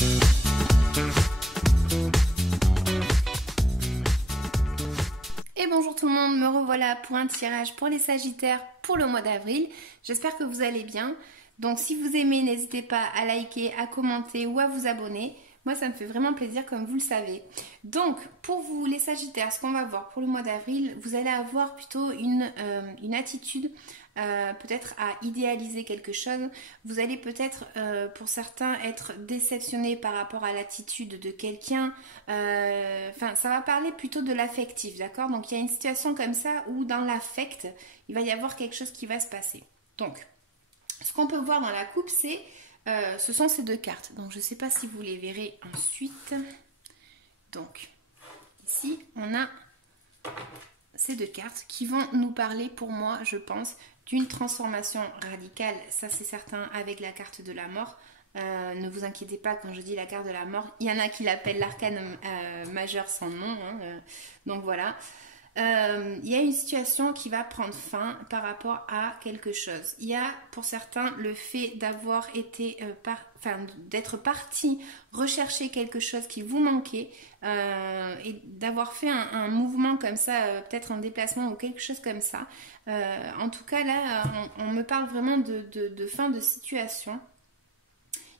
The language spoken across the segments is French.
Et bonjour tout le monde, me revoilà pour un tirage pour les Sagittaires pour le mois d'avril. J'espère que vous allez bien. Donc si vous aimez, n'hésitez pas à liker, à commenter ou à vous abonner. Moi ça me fait vraiment plaisir comme vous le savez. Donc pour vous les Sagittaires, ce qu'on va voir pour le mois d'avril, vous allez avoir plutôt une attitude peut-être à idéaliser quelque chose. Vous allez peut-être pour certains être déceptionné par rapport à l'attitude de quelqu'un. Enfin ça va parler plutôt de l'affectif, d'accord? Donc il y a une situation comme ça où dans l'affect, il va y avoir quelque chose qui va se passer. Donc ce qu'on peut voir dans la coupe, c'est ce sont ces deux cartes. Donc je ne sais pas si vous les verrez ensuite. Donc ici on a ces deux cartes qui vont nous parler pour moi, je pense, d'une transformation radicale. Ça c'est certain avec la carte de la mort. Ne vous inquiétez pas quand je dis la carte de la mort. Il y en a qui l'appellent l'arcane majeur sans nom. Donc voilà. Il y a une situation qui va prendre fin par rapport à quelque chose. Il y a pour certains le fait d'avoir été d'être parti rechercher quelque chose qui vous manquait et d'avoir fait un mouvement comme ça, peut-être un déplacement ou quelque chose comme ça. En tout cas là on me parle vraiment de fin de situation.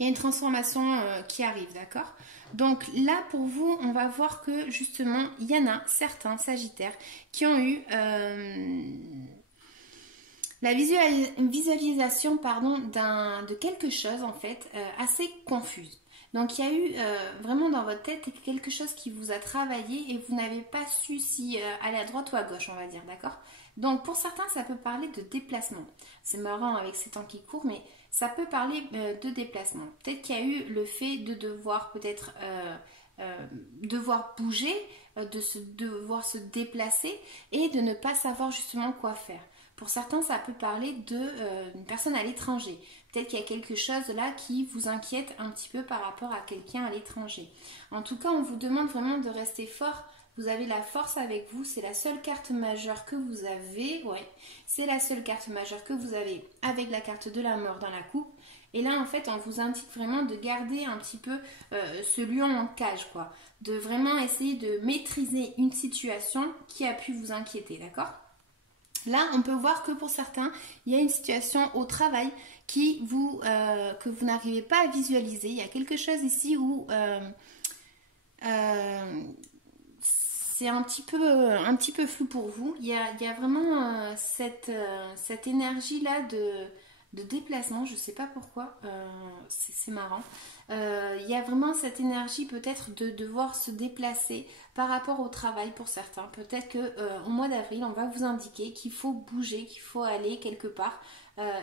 Il y a une transformation qui arrive, d'accord? Donc là, pour vous, on va voir que justement, il y en a certains Sagittaires qui ont eu la visualisation de quelque chose, en fait, assez confuse. Donc il y a eu vraiment dans votre tête quelque chose qui vous a travaillé et vous n'avez pas su si aller à droite ou à gauche, on va dire, d'accord? Donc pour certains, ça peut parler de déplacement. C'est marrant avec ces temps qui courent, mais ça peut parler de déplacement. Peut-être qu'il y a eu le fait de devoir peut-être devoir bouger, devoir se déplacer et de ne pas savoir justement quoi faire. Pour certains, ça peut parler d'une personne à l'étranger. Peut-être qu'il y a quelque chose là qui vous inquiète un petit peu par rapport à quelqu'un à l'étranger. En tout cas, on vous demande vraiment de rester fort. Vous avez la force avec vous, c'est la seule carte majeure que vous avez, ouais, c'est la seule carte majeure que vous avez avec la carte de la mort dans la coupe. Et là, en fait, on vous indique vraiment de garder un petit peu ce lion en cage, quoi. De vraiment essayer de maîtriser une situation qui a pu vous inquiéter, d'accord? Là, on peut voir que pour certains, il y a une situation au travail que vous n'arrivez pas à visualiser. Il y a quelque chose ici où c'est un petit peu flou pour vous. Il y a vraiment cette énergie-là de déplacement. Je ne sais pas pourquoi. C'est marrant. Il y a vraiment cette énergie peut-être de devoir se déplacer par rapport au travail pour certains. Peut-être qu'au mois d'avril, on va vous indiquer qu'il faut bouger, qu'il faut aller quelque part.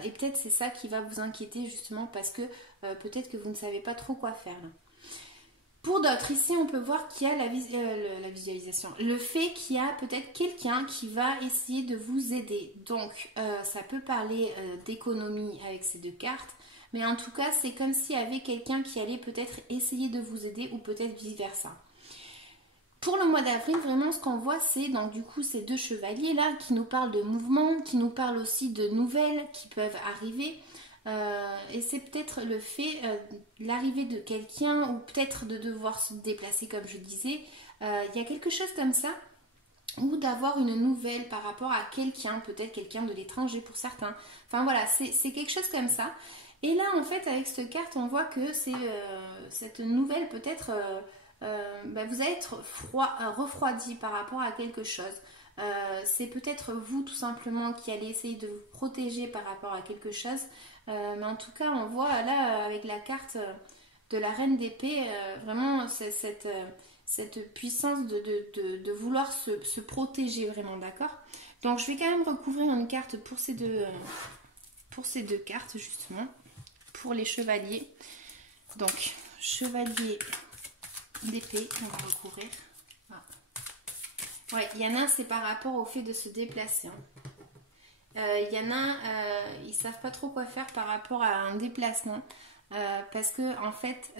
Et peut-être c'est ça qui va vous inquiéter justement parce que peut-être que vous ne savez pas trop quoi faire là. Pour d'autres, ici on peut voir qu'il y a la visualisation, le fait qu'il y a peut-être quelqu'un qui va essayer de vous aider. Donc ça peut parler d'économie avec ces deux cartes, mais en tout cas c'est comme s'il y avait quelqu'un qui allait peut-être essayer de vous aider ou peut-être vice versa. Pour le mois d'avril, vraiment ce qu'on voit c'est donc du coup ces deux chevaliers là qui nous parlent de mouvement, qui nous parlent aussi de nouvelles qui peuvent arriver. Et c'est peut-être le fait l'arrivée de quelqu'un ou peut-être de devoir se déplacer comme je disais. Il y a quelque chose comme ça ou d'avoir une nouvelle par rapport à quelqu'un, peut-être quelqu'un de l'étranger pour certains. Enfin voilà, c'est quelque chose comme ça. Et là en fait avec cette carte on voit que c'est cette nouvelle peut-être vous allez être refroidi par rapport à quelque chose. C'est peut-être vous tout simplement qui allez essayer de vous protéger par rapport à quelque chose. Mais en tout cas on voit là avec la carte de la reine d'épée vraiment cette puissance de vouloir se protéger vraiment, d'accord? Donc je vais quand même recouvrir une carte pour ces deux cartes justement, pour les chevaliers. Donc chevalier d'épée, on va recouvrir. Voilà. Ouais, il y en a, c'est par rapport au fait de se déplacer. Il y en a, ils ne savent pas trop quoi faire par rapport à un déplacement. Parce que en fait,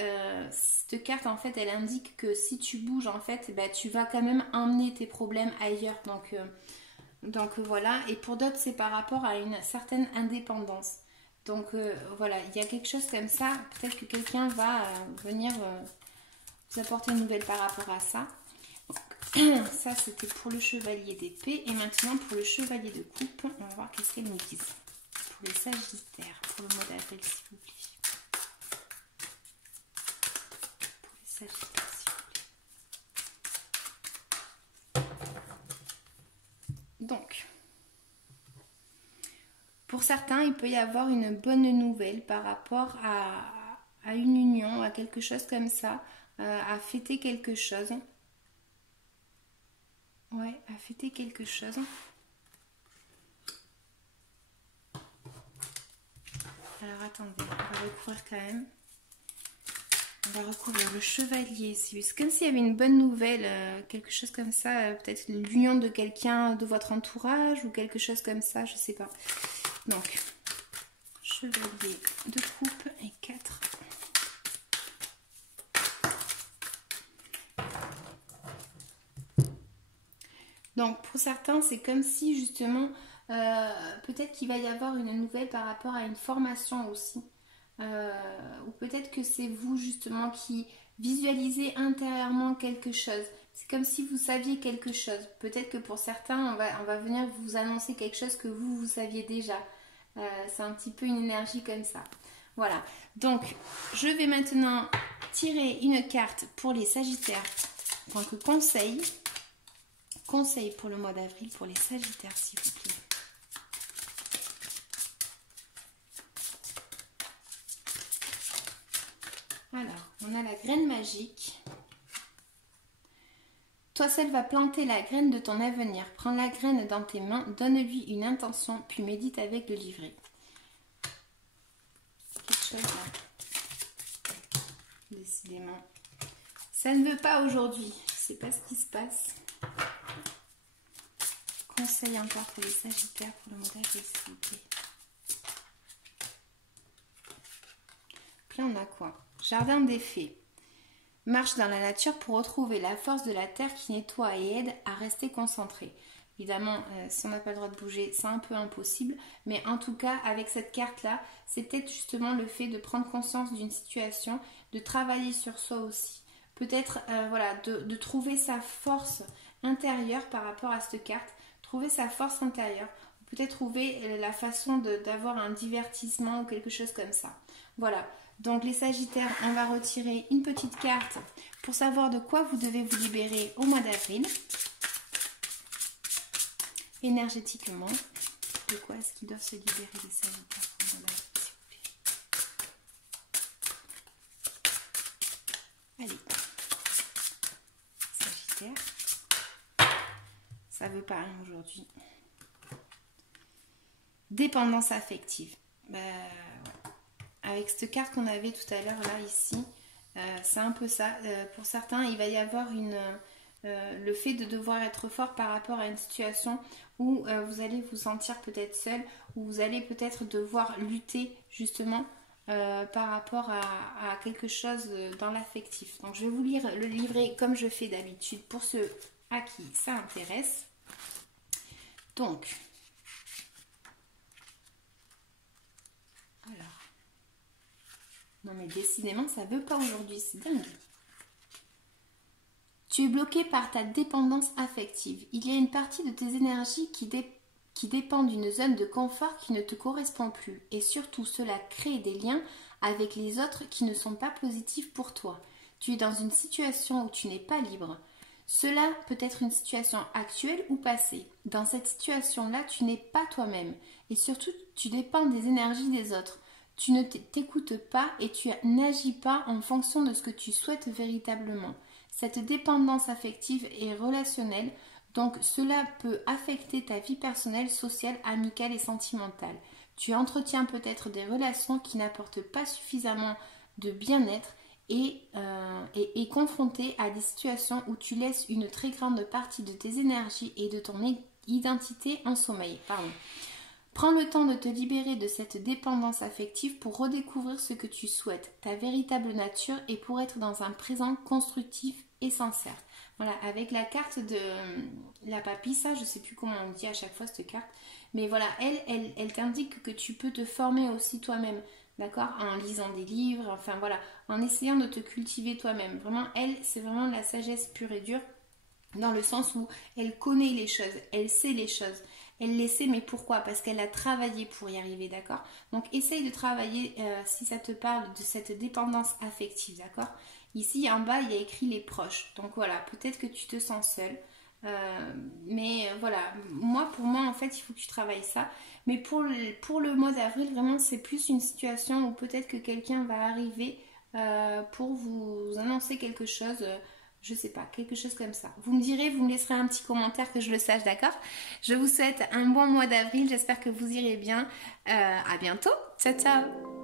cette carte en fait, elle indique que si tu bouges en fait, tu vas quand même emmener tes problèmes ailleurs. Donc voilà. Et pour d'autres, c'est par rapport à une certaine indépendance. Donc voilà, il y a quelque chose comme ça. Peut-être que quelqu'un va venir vous apporter une nouvelle par rapport à ça. Donc, ça, c'était pour le chevalier d'épée. Et maintenant, pour le chevalier de coupe, on va voir qu'est-ce qu'elle nous dit. Pour les sagittaires, pour le mois d'avril, s'il vous plaît. Pour les sagittaires, s'il vous plaît. Donc, pour certains, il peut y avoir une bonne nouvelle par rapport à une union, à quelque chose comme ça, à fêter quelque chose. Ouais, à fêter quelque chose. Alors attendez, on va recouvrir quand même. On va recouvrir le chevalier. C'est comme s'il y avait une bonne nouvelle, quelque chose comme ça. Peut-être l'union de quelqu'un de votre entourage ou quelque chose comme ça, je sais pas. Donc, chevalier de coupe et 4. Donc, pour certains, c'est comme si justement, peut-être qu'il va y avoir une nouvelle par rapport à une formation aussi. Ou peut-être que c'est vous justement qui visualisez intérieurement quelque chose. C'est comme si vous saviez quelque chose. Peut-être que pour certains, on va venir vous annoncer quelque chose que vous saviez déjà. C'est un petit peu une énergie comme ça. Voilà. Donc, je vais maintenant tirer une carte pour les Sagittaires en tant que conseil. Conseil pour le mois d'avril pour les Sagittaires, s'il vous plaît. Alors, on a la graine magique. Toi seul vas planter la graine de ton avenir. Prends la graine dans tes mains, donne-lui une intention, puis médite avec le livret. Quelque chose là. Décidément. Ça ne veut pas aujourd'hui. Je ne sais pas ce qui se passe. Conseil encore pour les Sagittaires pour le mois d'avril, s'il vous plaît. Puis là, on a quoi? Jardin des fées. Marche dans la nature pour retrouver la force de la terre qui nettoie et aide à rester concentré. Évidemment, si on n'a pas le droit de bouger, c'est un peu impossible. Mais en tout cas, avec cette carte-là, c'est peut-être justement le fait de prendre conscience d'une situation, de travailler sur soi aussi. Peut-être voilà, de trouver sa force intérieure par rapport à cette carte. Trouver sa force intérieure. Peut-être trouver la façon d'avoir un divertissement ou quelque chose comme ça. Voilà. Donc les Sagittaires, on va retirer une petite carte pour savoir de quoi vous devez vous libérer au mois d'avril. Énergétiquement, de quoi est-ce qu'ils doivent se libérer les Sagittaires au mois d'avril, s'il vous plaît. Allez, Sagittaire, ça veut pas rien aujourd'hui. Dépendance affective. Avec cette carte qu'on avait tout à l'heure là ici, c'est un peu ça. Pour certains, il va y avoir le fait de devoir être fort par rapport à une situation où vous allez vous sentir peut-être seul, où vous allez peut-être devoir lutter justement par rapport à quelque chose dans l'affectif. Donc je vais vous lire le livret comme je fais d'habitude pour ceux à qui ça intéresse. Donc, alors. Non mais décidément, ça veut pas aujourd'hui, c'est dingue. Tu es bloqué par ta dépendance affective. Il y a une partie de tes énergies qui dépend d'une zone de confort qui ne te correspond plus. Et surtout, cela crée des liens avec les autres qui ne sont pas positifs pour toi. Tu es dans une situation où tu n'es pas libre. Cela peut être une situation actuelle ou passée. Dans cette situation-là, tu n'es pas toi-même. Et surtout, tu dépends des énergies des autres. Tu ne t'écoutes pas et tu n'agis pas en fonction de ce que tu souhaites véritablement. Cette dépendance affective est relationnelle, donc cela peut affecter ta vie personnelle, sociale, amicale et sentimentale. Tu entretiens peut-être des relations qui n'apportent pas suffisamment de bien-être et est confronté à des situations où tu laisses une très grande partie de tes énergies et de ton identité en sommeil. Prends le temps de te libérer de cette dépendance affective pour redécouvrir ce que tu souhaites, ta véritable nature et pour être dans un présent constructif et sincère. Voilà, avec la carte de la papissa, je sais plus comment on dit à chaque fois cette carte, mais voilà, elle t'indique que tu peux te former aussi toi-même, d'accord, en lisant des livres, enfin voilà, en essayant de te cultiver toi-même. Vraiment, elle, c'est vraiment de la sagesse pure et dure, dans le sens où elle connaît les choses, elle sait les choses. Elle les sait, mais pourquoi? Parce qu'elle a travaillé pour y arriver, d'accord? Donc essaye de travailler, si ça te parle, de cette dépendance affective, d'accord? Ici en bas, il y a écrit les proches. Donc voilà, peut-être que tu te sens seule. Mais voilà, pour moi, en fait, il faut que tu travailles ça. Mais pour le mois d'avril, vraiment, c'est plus une situation où peut-être que quelqu'un va arriver pour vous annoncer quelque chose. Je sais pas, quelque chose comme ça. Vous me direz, vous me laisserez un petit commentaire que je le sache, d'accord? Je vous souhaite un bon mois d'avril. J'espère que vous irez bien. À bientôt. Ciao, ciao.